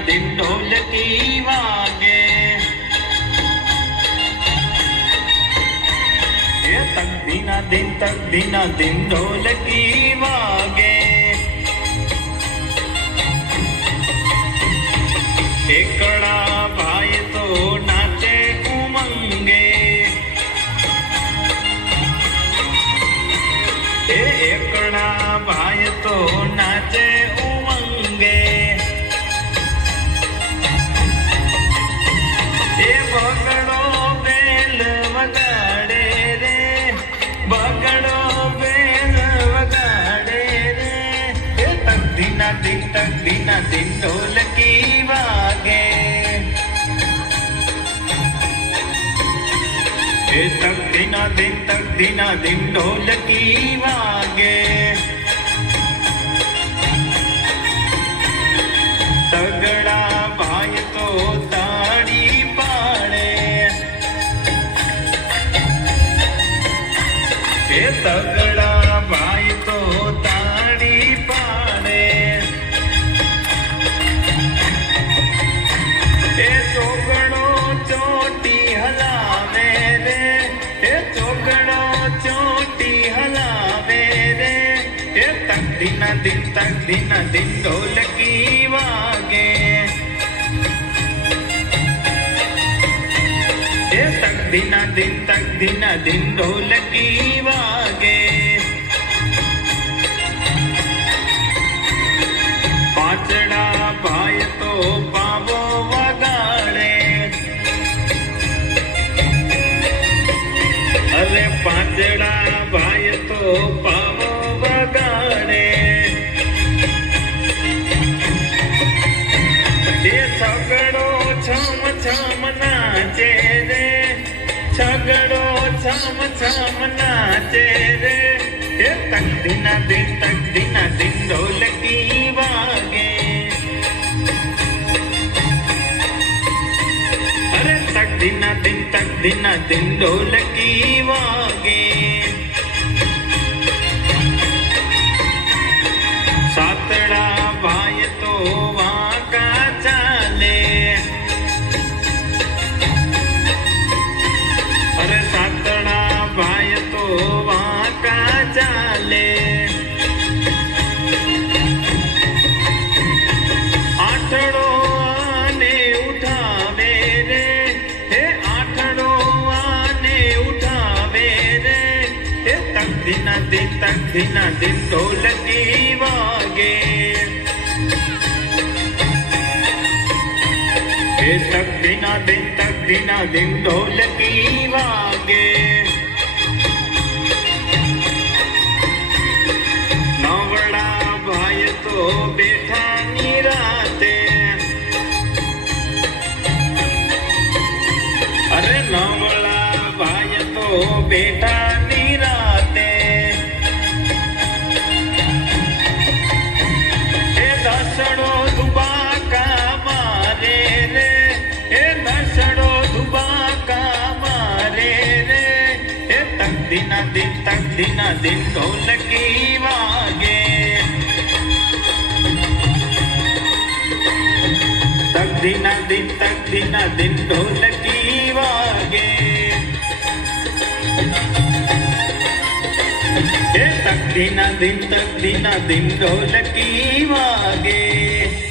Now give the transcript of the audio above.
दिन ढोलकी वागे। ये तक दिन ढोलकी वागे। एकड़ा भाई तो नाचे उमंगे। एकड़ा भाई तो नाचे उमंगे। ए बगड़ो बेल वगाड़े रे, बगड़ो बेल वगाड़े रे। ए तक दिन ढोलकी वागे। ए तक दिन ढोलकी वागे। तगड़ा भाई तो ताड़ी पाड़े। ए तगड़ा भाई तो ताड़ी पाड़े। ए चोगड़ो चोटी हलावे रे, ए चोगड़ो चोटी हलावे रे। ए तक दिन ढोलकी वागे। ए तक दिन ढोलकी वागे। पाचड़ा भाई तो पावो वगाड़े। अरे पाचड़ा भाई तो पावो वगाड़े। ये छगड़ो छम नाचे रे, छगड़ो छम नाचे रे। ये तक दिन ढोलकी वागे। अरे तक दिन ढोलकी वागे। सातड़ा भाई तो वाका चाले। अरे सातड़ा भाई तो वाका चाले। आठड़ो आने उठावे रे, हे आठड़ो आने उठावे रे। हे तक दिन ढोलकी वागे। हे तक दिन ढोलकी वागे। नवड़ा भाई तो बैठा निराते। अरे नवड़ा भाई तो बैठा निराते। ए दसड़ो दुबाका मारे रे, ए दसड़ो दुबाका मारे रे। ए तक दिन ढोलकी वागे। तक दिन ढोलकी वागे। ए तक दिन ढोलकी वागे।